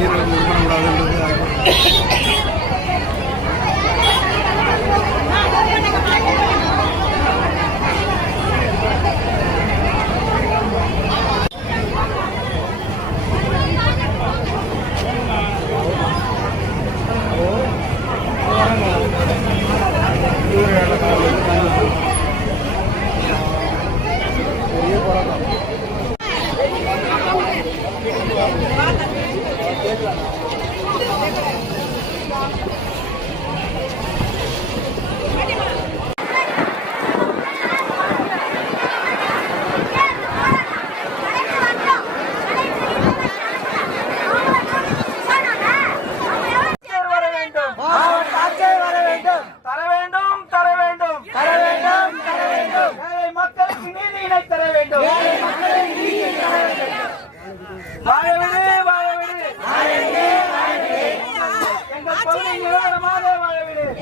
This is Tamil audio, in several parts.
நீர் நிர்மாணம் கூடாதுன்றது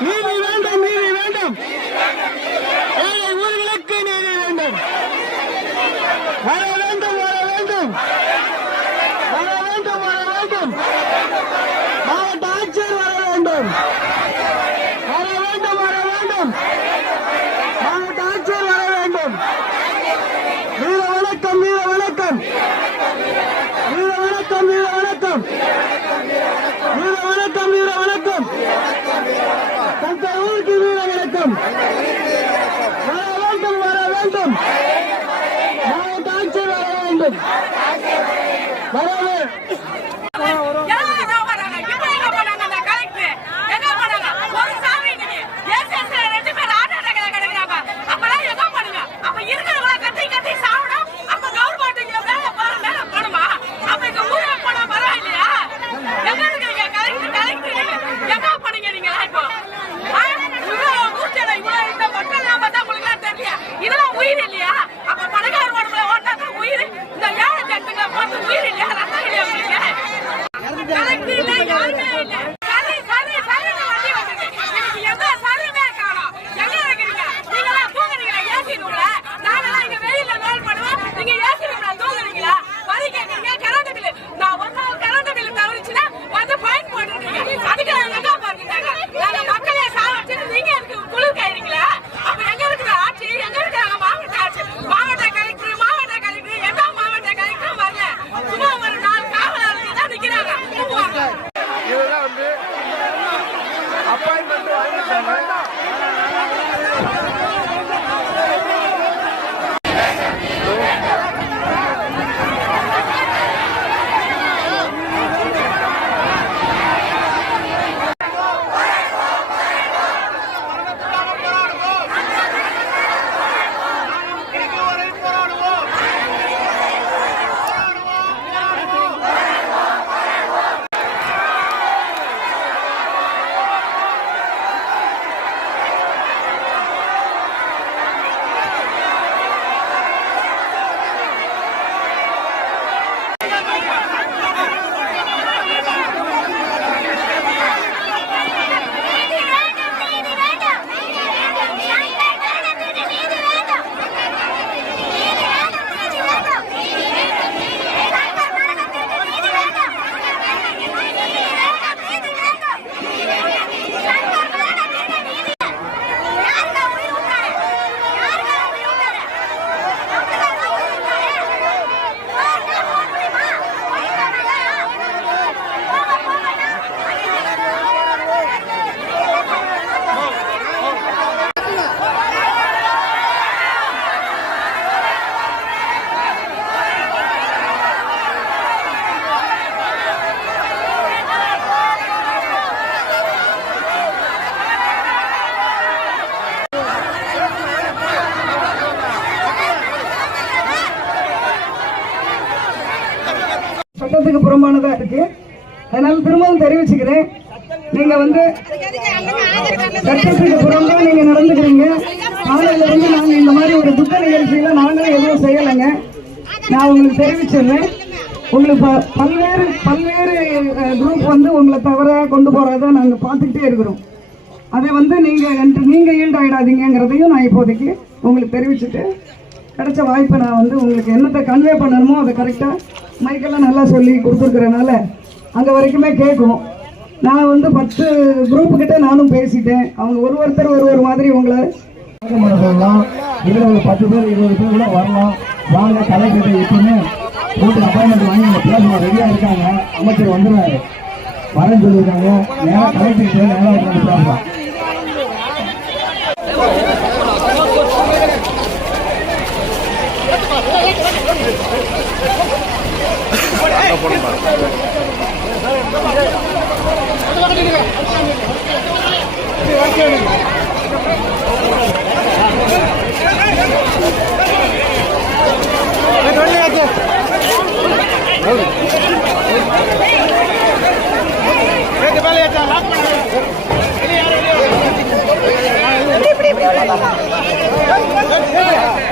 நீதி வேண்டும் நீதி வேண்டும். ஏழை ஊர்களுக்கு நீதி வேண்டும். வர வேண்டும் வர வேண்டும். வர வேண்டும் வர வேண்டும். மாவட்ட ஆட்சியர் வர வேண்டும். வர வேண்டும் வர வேண்டும். மாவட்ட ஆட்சியர் வர வேண்டும். வீர வணக்கம் வீர வணக்கம். வீர வணக்கம் வீர வணக்கம். வேண்டும். மாவட்டம் வர வேண்டும். வர வேண்டும். வர சட்டத்துக்கு புறம்பானதா இருக்கு. அதனால திரும்பவும் தெரிவிச்சுக்கிறேன். நீங்க வந்து சட்டத்துக்கு புறம்பா நீங்க நடந்துக்கிறீங்க. நாளையில இருந்து நாங்க இந்த மாதிரி ஒரு துக்க நிகழ்ச்சியில நாங்களும் எதுவும் செய்யலைங்க. நான் உங்களுக்கு தெரிவிச்சிடுறேன். உங்களுக்கு ப- பல்வேறு பல்வேறு குரூப் வந்து உங்களை தவறாக கொண்டு போறதை நாங்க பார்த்துக்கிட்டே இருக்கிறோம். அதை வந்து நீங்க என்று- நீங்க ஈல்ட் ஆயிடாதீங்கிறதையும் நான் இப்போதைக்கு உங்களுக்கு தெரிவிச்சுட்டு கிடைச்ச வாய்ப்பை நான் வந்து உங்களுக்கு என்னத்தை கன்வே பண்ணணுமோ அதை கரெக்டாக மைக்கெல்லாம் நல்லா சொல்லி கொடுத்துருக்குறனால அங்கே வரைக்குமே கேட்கும். நான் வந்து பத்து குரூப்புக்கிட்ட நானும் பேசிட்டேன். அவங்க ஒரு ஒருத்தர் ஒரு ஒரு மாதிரி உங்களை சொல்லலாம் இதில் ஒரு பத்து பேர் இருபது பேர் கூட வரலாம். வாங்க கலெக்டர் எப்பவுமே போட்டு அப்பாயின்மெண்ட் வாங்கி இங்க பேசணும் ரெடியாக இருக்காங்க. அமைச்சர் வந்துடுறாரு வரேன்னு சொல்லியிருக்காங்க. நேராக கலெக்டர் நேராக பேசலாம் முன்னாடி கொண்டு வாங்க முன்னாடி கொண்டு வா தள்ளாத தள்ளாத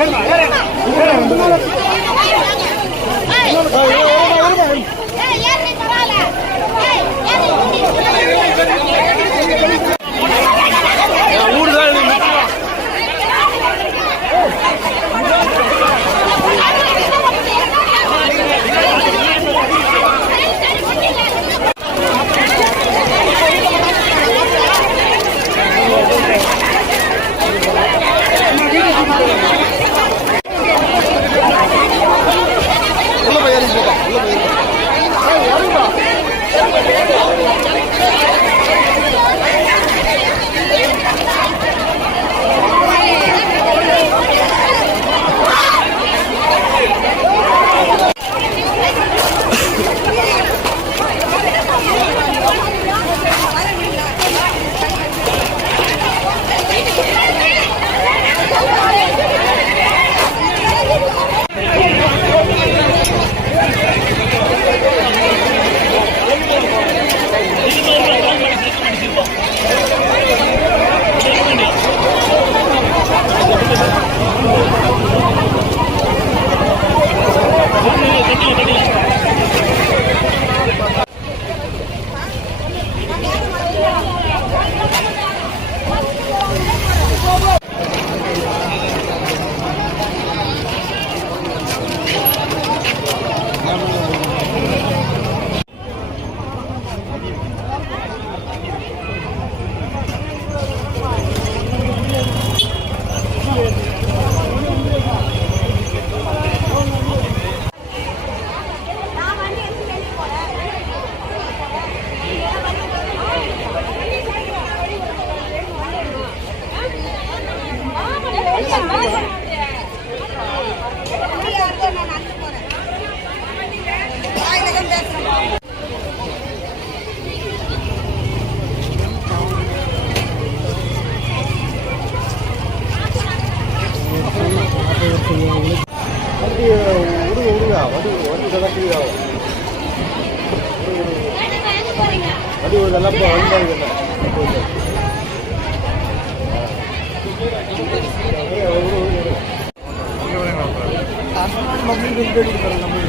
ஏறுமா ஏறுமா ஏறுமா அடி ஒரு நல்லா வந்தாங்க நம்ம